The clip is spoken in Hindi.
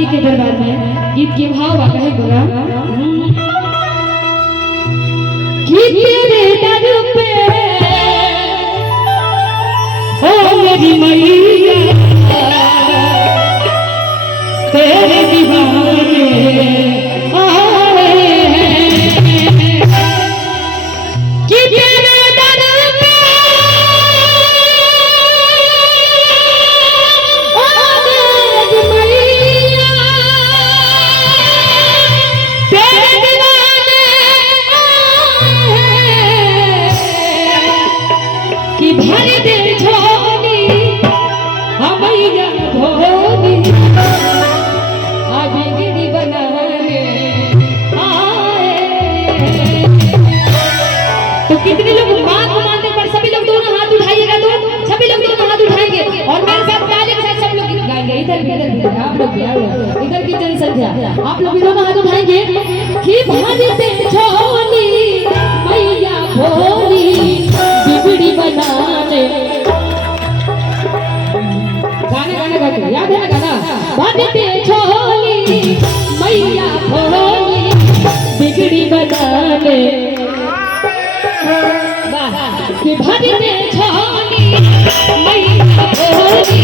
माई के दरबार में गीत के भाव आता है बोला कि तेरे दर पे ओ मेरी मैया तेरे दीवाने आए हैं कि तेरे दर पे ओ मेरी मैया तेरे दीवाने आए हैं कि भर दे झोली हमैया भोली तो कितने लोग मां को मानते पर सभी लोग दोनों हाथ उठाइएगा तो सभी लोग दोनों हाथ उठाएंगे और मेरे साथ ताली के साथ सब लोग गाएंगे इधर आप लोग भी इधर की जनसंख्या आप लोग भी दोनों हाथ उठाएंगे कि भरते झोली मैया भोली बिगड़ी बनाने गाना गाते याद है ना गाना भरते झोली मैया भोली बिगड़ी बनाने कि भरते झोली मैया भोली